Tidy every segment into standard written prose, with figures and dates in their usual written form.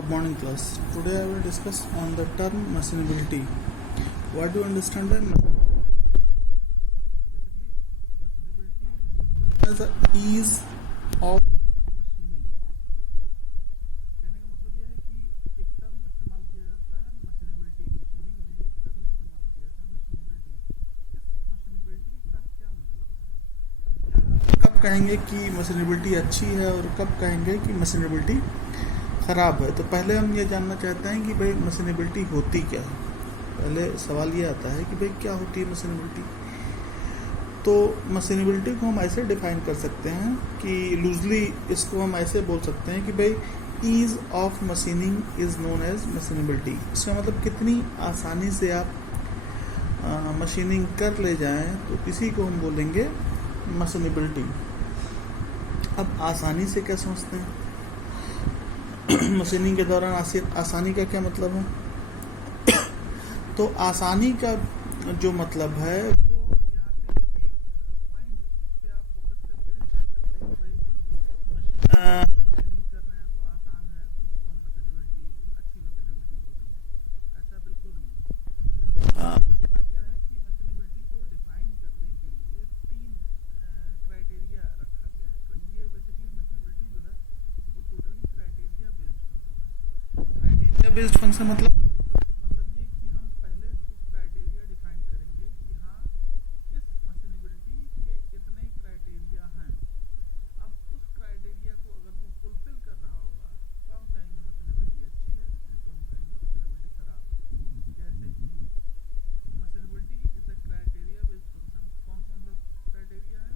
Good morning, class. Today I will discuss on the term machinability. What do you understand by machinability? Basically, machinability is the ease of machining. कहने का मतलब यह है कि एक term इस्तेमाल किया जाता है machinability. मशीनिंग में एक टर्म इस्तेमाल किया जाता है machinability. इस machinability का क्या मतलब है? कब कहेंगे कि machinability अच्छी है और कब कहेंगे कि machinability ख़राब है। तो पहले हम ये जानना चाहते हैं कि भाई मशीनेबिलिटी होती क्या है। पहले सवाल ये आता है कि भाई क्या होती है मशीनेबिलिटी। तो मशीनेबिलिटी को हम ऐसे डिफाइन कर सकते हैं कि लूजली इसको हम ऐसे बोल सकते हैं कि भाई ease of machining is known as machinability. इसका मतलब कितनी आसानी से आप मशीनिंग कर ले जाएं, तो इसी को हम बोलेंगे मशीनेबिलिटी। अब आसानी से क्या समझते हैं? मशीनिंग के दौरान आसानी का क्या मतलब है? तो आसानी का जो मतलब है वो यहाँ पे एक पॉइंट पे आप फोकस करके नहीं कर सकते कि भाई मशीनिंग कर रहे हैं तो आसान है तो उसको हम मशीनेबिलिटी अच्छी मशीनेबिलिटी बोलेंगे। ऐसा बिल्कुल नहीं है। ऐसा क्या है कि मशीनेबिलिटी को डिफाइन करने के लिए तीन क्राइटेरिया रखा गया है। ये बेसिकली मशीनेबिलिटी जो है वो टोटली क्राइटेरिया बेस्ड फंक्शन मतलब ये कि हम पहले कुछ क्राइटेरिया डिफाइन करेंगे कि हाँ इस मशीनेबिलिटी के इतने क्राइटेरिया हैं। अब उस क्राइटेरिया को अगर वो फुलफिल कर रहा होगा तो हम कहेंगे मशीनेबिलिटी अच्छी है, नहीं तो हम कहेंगे मशीनेबिलिटी खराब है। जैसे machinability is a criteria based function. कौन कौन सा क्राइटेरिया है?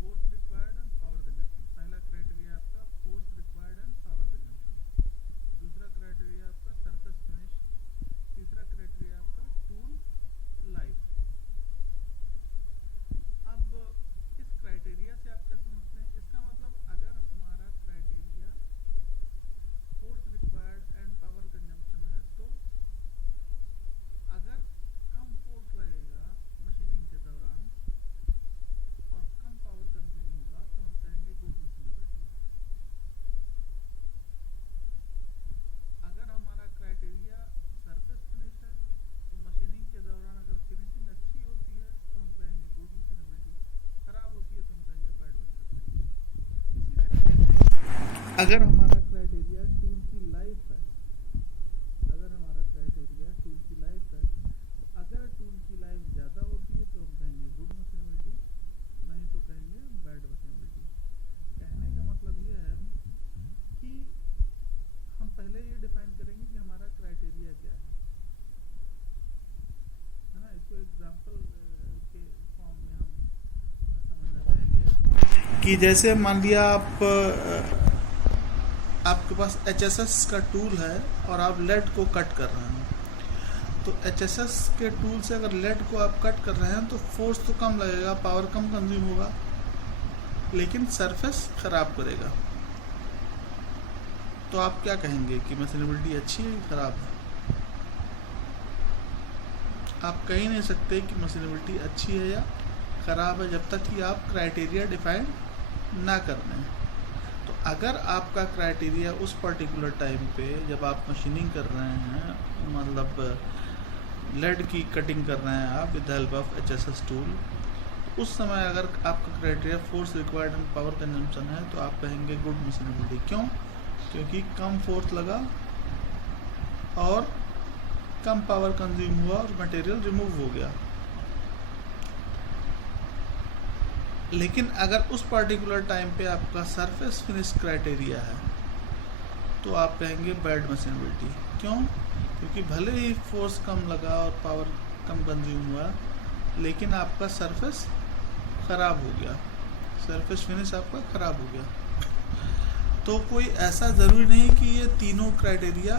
Force required and power consumption. पहला क्राइटेरिया आपका force required and power consumption. दूसरा क्राइटेरिया आपका सरफेस फिनिश। तीसरा क्राइटेरिया आपका टूल लाइफ। अब इस क्राइटेरिया से आप क्या समझते हैं? इसका मतलब अगर हमारा criteria force required and power consumption है तो अगर कम फोर्स लगेगा मशीनिंग के दौरान और कम पावर कंज्यूम होगा तो हम कहेंगे गुड मशीनेबिलिटी। अगर हमारा क्राइटेरिया सरफेस फिनिश है तो मशीनिंग के दौरान अगर फिनिशिंग अच्छी होती है तो हम कहेंगे गुड मशीनेबिलिटी, खराब होती है तो हम कहेंगे बैड मशीनेबिलिटी। इसी तरीके से अगर हमारा क्राइटेरिया टूल की लाइफ है, अगर हमारा क्राइटेरिया टूल की लाइफ है तो अगर टूल की लाइफ ज़्यादा होती है तो हम कहेंगे गुड मशीनेबिलिटी, नहीं तो कहेंगे बैड मशीनेबिलिटी। कहने का मतलब ये है कि हम पहले ये डिफाइन करेंगे कि हमारा क्राइटेरिया क्या है ना। इसको एग्जांपल के फॉर्म में हम समझना चाहेंगे कि जैसे मान लिया आपके पास HSS का टूल है और आप लेड को कट कर रहे हैं। तो HSS के टूल से अगर लेड को आप कट कर रहे हैं तो फोर्स तो कम लगेगा, पावर कम कंज्यूम होगा, लेकिन सरफेस खराब करेगा। तो आप क्या कहेंगे कि मशीनेबिलिटी अच्छी है खराब है? आप कह ही नहीं सकते कि मशीनेबिलिटी अच्छी है या खराब है जब तक कि आप क्राइटेरिया डिफाइन ना कर दें। तो अगर आपका क्राइटेरिया उस पर्टिकुलर टाइम पे जब आप मशीनिंग कर रहे हैं, मतलब लेड की कटिंग कर रहे हैं आप with help of HSS tool, उस समय अगर आपका criteria force required and power consumption है तो आप कहेंगे गुड मशीनेबिलिटी। क्यों? क्योंकि कम फोर्स लगा और कम पावर कंज्यूम हुआ और मटेरियल रिमूव हो गया। लेकिन अगर उस पर्टिकुलर टाइम पे आपका सरफेस फिनिश क्राइटेरिया है तो आप कहेंगे बैड मशीनेबिलिटी। क्यों? क्योंकि भले ही फोर्स कम लगा और पावर कम कंज्यूम हुआ लेकिन आपका सरफेस ख़राब हो गया, सरफेस फिनिश आपका ख़राब हो गया। तो कोई ऐसा ज़रूरी नहीं कि ये तीनों क्राइटेरिया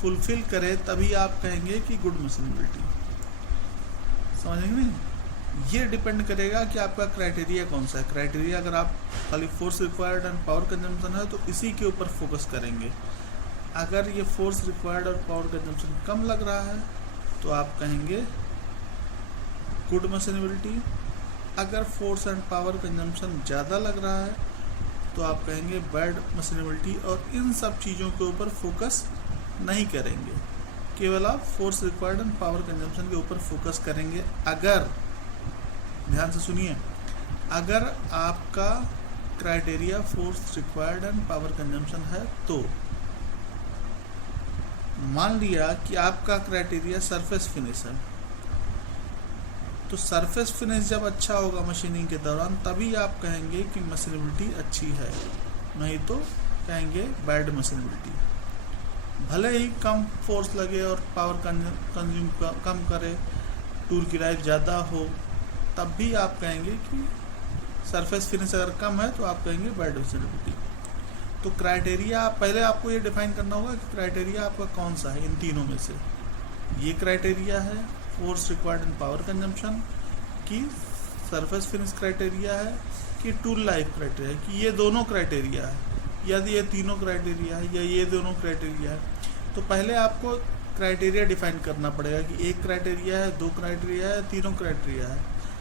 फुलफिल करे तभी आप कहेंगे कि गुड मशीनेबिलिटी। समझेंगे नहीं? ये डिपेंड करेगा कि आपका क्राइटेरिया कौन सा है। क्राइटेरिया अगर आप खाली force required and power consumption है तो इसी के ऊपर फोकस करेंगे। अगर ये फोर्स रिक्वायर्ड और पावर कंजम्पशन कम लग रहा है तो आप कहेंगे गुड मशीनेबिलिटी। अगर फोर्स एंड पावर कंजम्पशन ज़्यादा लग रहा है तो आप कहेंगे बैड मशीनेबिलिटी, और इन सब चीज़ों के ऊपर फोकस नहीं करेंगे, केवल आप force required and power consumption के ऊपर फोकस करेंगे। अगर, ध्यान से सुनिए, अगर आपका criteria force required and power consumption है, तो मान लिया कि आपका क्राइटेरिया सरफेस फिनिश है, तो सरफेस फिनिश जब अच्छा होगा मशीनिंग के दौरान, तभी आप कहेंगे कि मशीनेबिलिटी अच्छी है, नहीं तो कहेंगे बैड मशीनेबिलिटी। भले ही कम फोर्स लगे और पावर कंज्यूम कम करे, टूल की लाइफ ज़्यादा हो, तब भी आप कहेंगे कि सरफेस फिनिश अगर कम है तो आप कहेंगे बैड मशीनेबिलिटी। तो क्राइटेरिया पहले आपको ये डिफाइन करना होगा कि क्राइटेरिया आपका कौन सा है इन तीनों में से। ये क्राइटेरिया है force required in power consumption, कि सरफेस फिनिश क्राइटेरिया है, कि टूल लाइफ क्राइटेरिया है, कि ये दोनों क्राइटेरिया है, यदि ये तीनों क्राइटेरिया है या ये दोनों क्राइटेरिया है। तो पहले आपको क्राइटेरिया डिफाइन करना पड़ेगा कि एक क्राइटेरिया है, दो क्राइटेरिया है, तीनों क्राइटेरिया है।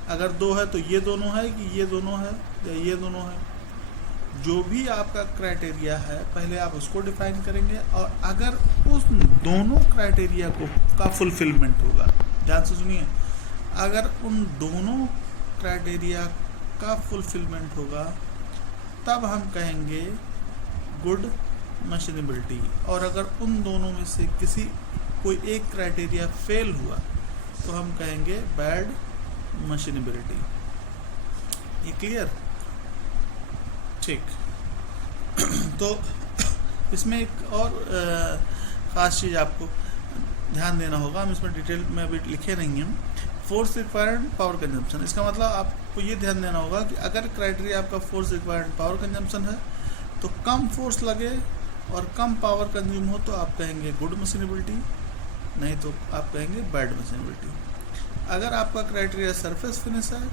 अगर दो है तो ये दोनों है, कि ये दोनों है या ये दोनों है। जो भी आपका क्राइटेरिया है पहले आप उसको डिफाइन करेंगे, और अगर उस दोनों क्राइटेरिया का फुलफिलमेंट होगा, ध्यान से सुनिए, अगर उन दोनों क्राइटेरिया का फुलफिलमेंट होगा, तब हम कहेंगे गुड मशीनेबिलिटी। और अगर उन दोनों में से कोई एक क्राइटेरिया फेल हुआ, तो हम कहेंगे बैड मशीनेबिलिटी। ये क्लियर? ठीक। तो इसमें एक और ख़ास चीज़ आपको ध्यान देना होगा, हम इसमें डिटेल में अभी लिखे नहीं हैं। फोर्स रिक्वायर्ड पावर कंजम्पशन, इसका मतलब आपको ये ध्यान देना होगा कि अगर क्राइटेरिया आपका फोर्स रिक्वायर्ड पावर कंजम्पशन है, तो कम फोर्स लगे और कम पावर कंज्यूम हो तो आप कहेंगे गुड मशीनेबिलिटी, नहीं तो आप कहेंगे बैड मशीनेबिलिटी। अगर आपका क्राइटेरिया सरफेस फिनिश है,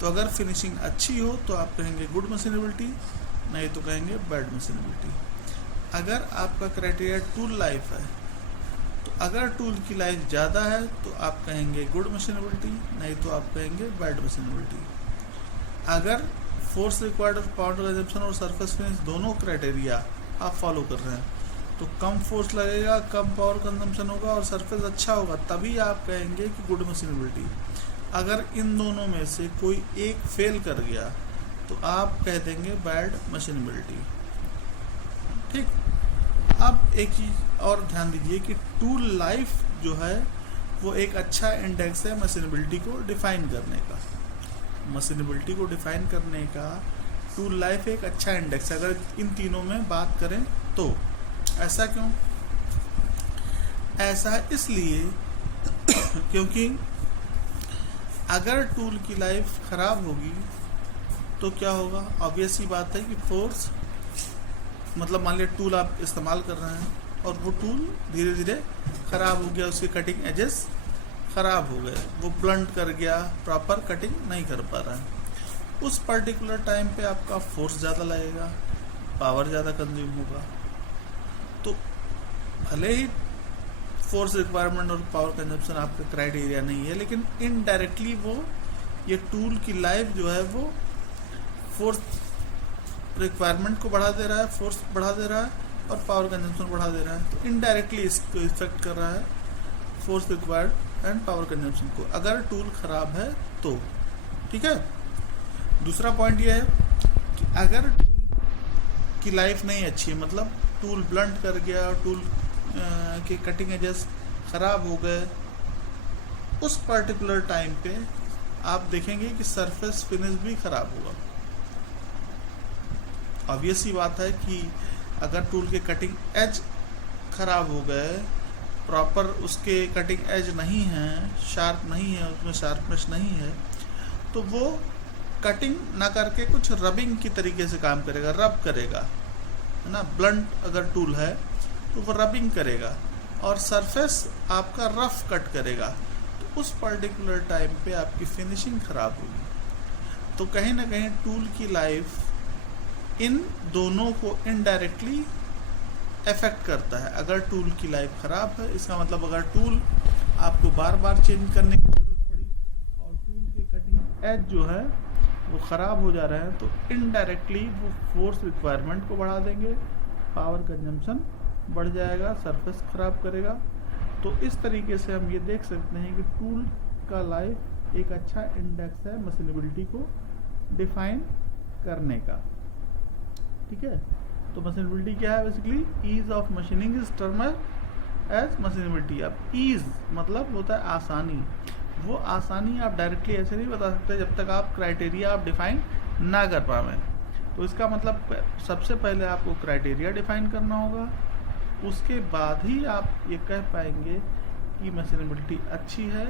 तो अगर फिनिशिंग अच्छी हो तो आप कहेंगे गुड मशीनेबिलिटी, नहीं तो कहेंगे बैड मशीनेबिलिटी। अगर आपका क्राइटेरिया टूल लाइफ है, तो अगर टूल की लाइफ ज़्यादा है तो आप कहेंगे गुड मशीनेबिलिटी, नहीं तो आप कहेंगे बैड मशीनेबिलिटी। अगर फोर्स रिक्वायर्ड और पावर कंजम्पशन और सरफेस फिनिश दोनों क्राइटेरिया आप फॉलो कर रहे हैं, तो कम फोर्स लगेगा, कम पावर कंजम्पशन होगा और सरफेस अच्छा होगा, तभी आप कहेंगे कि गुड मशीनेबिलिटी। अगर इन दोनों में से कोई एक फेल कर गया, तो आप कह देंगे बैड मशीनेबिलिटी। ठीक। अब एक चीज़ और ध्यान दीजिए कि टूल लाइफ जो है वो एक अच्छा इंडेक्स है मशीनेबिलिटी को डिफाइन करने का। मशीनेबिलिटी को डिफाइन करने का टूल लाइफ एक अच्छा इंडेक्स है, अगर इन तीनों में बात करें तो। ऐसा क्यों? ऐसा इसलिए क्योंकि अगर टूल की लाइफ ख़राब होगी तो क्या होगा? ऑब्वियस सी बात है कि फोर्स, मतलब मान लिया टूल आप इस्तेमाल कर रहे हैं और वो टूल धीरे धीरे ख़राब हो गया, उसके कटिंग एजेस ख़राब हो गए, वो ब्लंट कर गया, प्रॉपर कटिंग नहीं कर पा रहा है। उस पर्टिकुलर टाइम पे आपका फोर्स ज़्यादा लगेगा, पावर ज़्यादा कंज्यूम होगा। तो भले ही फोर्स रिक्वायरमेंट और पावर कंजप्शन आपका क्राइटेरिया नहीं है, लेकिन इनडायरेक्टली वो ये टूल की लाइफ जो है वो फोर्स रिक्वायरमेंट को बढ़ा दे रहा है, फोर्स बढ़ा दे रहा है और पावर कंजप्शन बढ़ा दे रहा है। तो इनडायरेक्टली इसको इफेक्ट कर रहा है force required and power consumption को, अगर टूल ख़राब है तो। ठीक है। दूसरा पॉइंट ये है कि अगर टूल की लाइफ नहीं अच्छी है, मतलब टूल ब्लंट कर गया, टूल के कटिंग एजेस ख़राब हो गए, उस पर्टिकुलर टाइम पे आप देखेंगे कि सरफेस फिनिश भी ख़राब होगा। ऑब्वियस ही बात है कि अगर टूल के कटिंग एज ख़राब हो गए, प्रॉपर उसके कटिंग एज नहीं है, शार्प नहीं है, उसमें शार्पनेस नहीं है, तो वो कटिंग ना करके कुछ रबिंग की तरीके से काम करेगा, रब करेगा, है ना। ब्लंट अगर टूल है तो वो रबिंग करेगा और सरफेस आपका रफ कट करेगा, तो उस पर्टिकुलर टाइम पे आपकी फिनिशिंग ख़राब होगी। तो कहीं ना कहीं टूल की लाइफ इन दोनों को इनडायरेक्टली इफेक्ट करता है। अगर टूल की लाइफ ख़राब है, इसका मतलब अगर टूल आपको बार बार चेंज करने की ज़रूरत पड़ी और टूल के कटिंग एज जो है वो ख़राब हो जा रहे हैं तो इनडायरेक्टली वो फोर्स रिक्वायरमेंट को बढ़ा देंगे, पावर कंजम्पशन बढ़ जाएगा, सरफेस ख़राब करेगा। तो इस तरीके से हम ये देख सकते हैं कि टूल का लाइफ एक अच्छा इंडेक्स है मशीनेबिलिटी को डिफाइन करने का। ठीक है, तो मशीनेबिलिटी क्या है? Basically ease of machining is termed as machinability. अब ईज मतलब होता है आसानी। वो आसानी आप डायरेक्टली ऐसे नहीं बता सकते जब तक आप क्राइटेरिया आप डिफाइन ना कर पाएं। तो इसका मतलब सबसे पहले आपको क्राइटेरिया डिफाइन करना होगा, उसके बाद ही आप ये कह पाएंगे कि मशीनेबिलिटी अच्छी है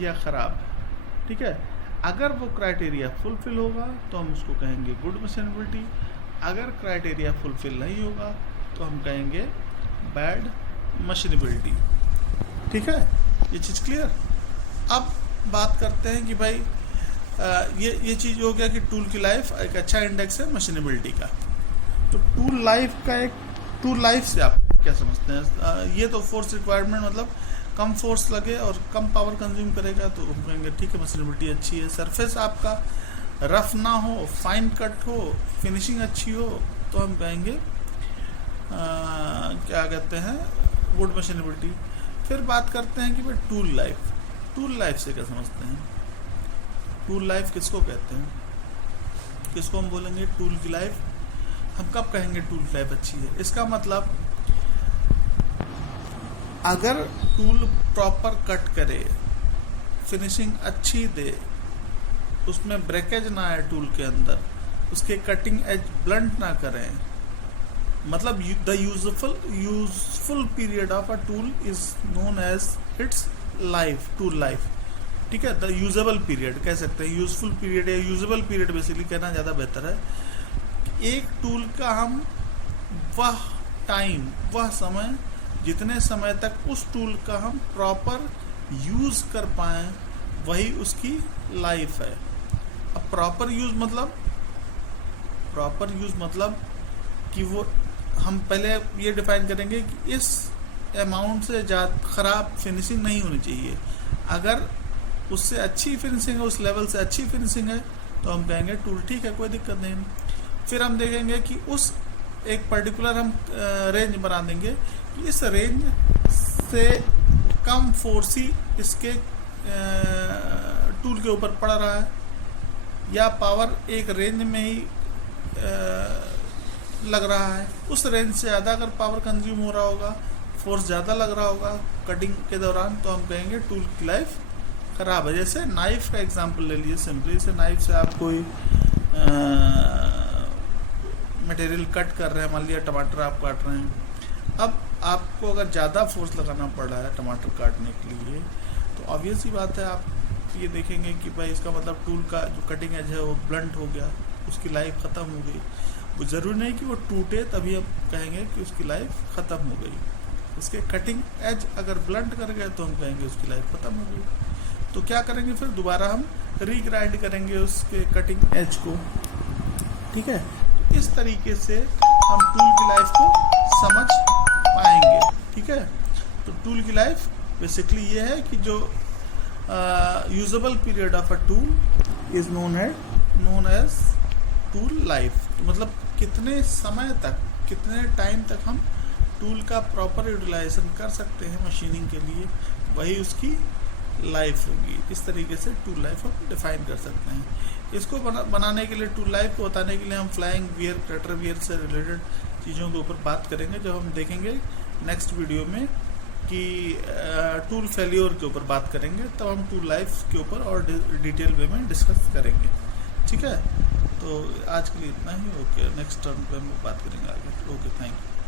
या ख़राब है। ठीक है, अगर वो क्राइटेरिया फुलफिल होगा तो हम उसको कहेंगे गुड मशीनेबिलिटी, अगर क्राइटेरिया फुलफिल नहीं होगा तो हम कहेंगे बैड मशीनेबिलिटी। ठीक है, ये चीज़ क्लियर। अब बात करते हैं कि भाई ये चीज़ हो गया कि टूल की लाइफ एक अच्छा इंडेक्स है मशीनेबिलिटी का। तो टूल लाइफ से आप क्या समझते हैं? ये तो फोर्स रिक्वायरमेंट मतलब कम फोर्स लगे और कम पावर कंज्यूम करेगा तो हम कहेंगे ठीक है मशीनेबिलिटी अच्छी है। सरफेस आपका रफ ना हो, फाइन कट हो, फिनिशिंग अच्छी हो तो हम कहेंगे क्या कहते हैं गुड मशीनेबिलिटी। फिर बात करते हैं कि भाई टूल लाइफ से क्या समझते हैं? टूल लाइफ किसको कहते हैं? किसको हम बोलेंगे टूल की लाइफ? हम कब कहेंगे टूल की लाइफ अच्छी है? इसका मतलब अगर टूल प्रॉपर कट करे, फिनिशिंग अच्छी दे, उसमें ब्रेकेज ना आए टूल के अंदर, उसके कटिंग एज ब्लंट ना करें, मतलब the useful period of a tool is known as its life, tool life. ठीक है, द यूजेबल पीरियड कह सकते हैं, यूजफुल पीरियड या यूजेबल पीरियड बेसिकली कहना ज़्यादा बेहतर है। एक टूल का हम वह समय जितने समय तक उस टूल का हम प्रॉपर यूज़ कर पाएँ वही उसकी लाइफ है। अब प्रॉपर यूज़ मतलब कि वो हम पहले ये डिफाइन करेंगे कि इस अमाउंट से ज़्यादा ख़राब फिनिशिंग नहीं होनी चाहिए। अगर उससे अच्छी फिनिशिंग है, उस लेवल से अच्छी फिनिशिंग है तो हम कहेंगे टूल ठीक है, कोई दिक्कत नहीं। फिर हम देखेंगे कि उस एक पर्टिकुलर हम रेंज बना देंगे कि इस रेंज से कम फोर्स ही इसके टूल के ऊपर पड़ रहा है, या पावर एक रेंज में ही लग रहा है, उस रेंज से ज़्यादा अगर पावर कंज्यूम हो रहा होगा, फोर्स ज़्यादा लग रहा होगा कटिंग के दौरान, तो हम कहेंगे टूल की लाइफ ख़राब है। जैसे नाइफ का एग्जांपल ले लीजिए सिंपली, जैसे नाइफ से आप कोई मटेरियल कट कर रहे हैं, मान लिया टमाटर आप काट रहे हैं। अब आपको अगर ज़्यादा फोर्स लगाना पड़ रहा है टमाटर काटने के लिए तो ऑब्वियस ही बात है आप ये देखेंगे कि भाई इसका मतलब टूल का जो कटिंग एज है वो ब्लंट हो गया, उसकी लाइफ ख़त्म हो गई। वो ज़रूरी नहीं कि वो टूटे तभी हम कहेंगे कि उसकी लाइफ ख़त्म हो गई। उसके कटिंग एज अगर ब्लंट कर गए तो हम कहेंगे उसकी लाइफ ख़त्म हो गई। तो क्या करेंगे, फिर दोबारा हम रीग्राइंड करेंगे उसके कटिंग एज को। ठीक है, तो इस तरीके से हम टूल की लाइफ को समझ पाएंगे। ठीक है, तो टूल की लाइफ बेसिकली ये है कि जो usable period of a tool is known as tool life. मतलब कितने समय तक, कितने टाइम तक हम टूल का प्रॉपर यूटिलाइजेशन कर सकते हैं मशीनिंग के लिए, वही उसकी लाइफ होगी। इस तरीके से टूल लाइफ हम डिफाइन कर सकते हैं। इसको बनाने के लिए, टूल लाइफ को बताने के लिए हम फ्लाइंग वियर, कटर वियर से रिलेटेड चीज़ों के ऊपर बात करेंगे जब हम देखेंगे नेक्स्ट वीडियो में कि टूल फेल्योर के ऊपर बात करेंगे, तब हम टूल लाइफ के ऊपर और डिटेल वे में डिस्कस करेंगे। ठीक है, तो आज के लिए इतना ही। ओके, नेक्स्ट टर्न पे हम बात करेंगे आगे। Okay, thank you.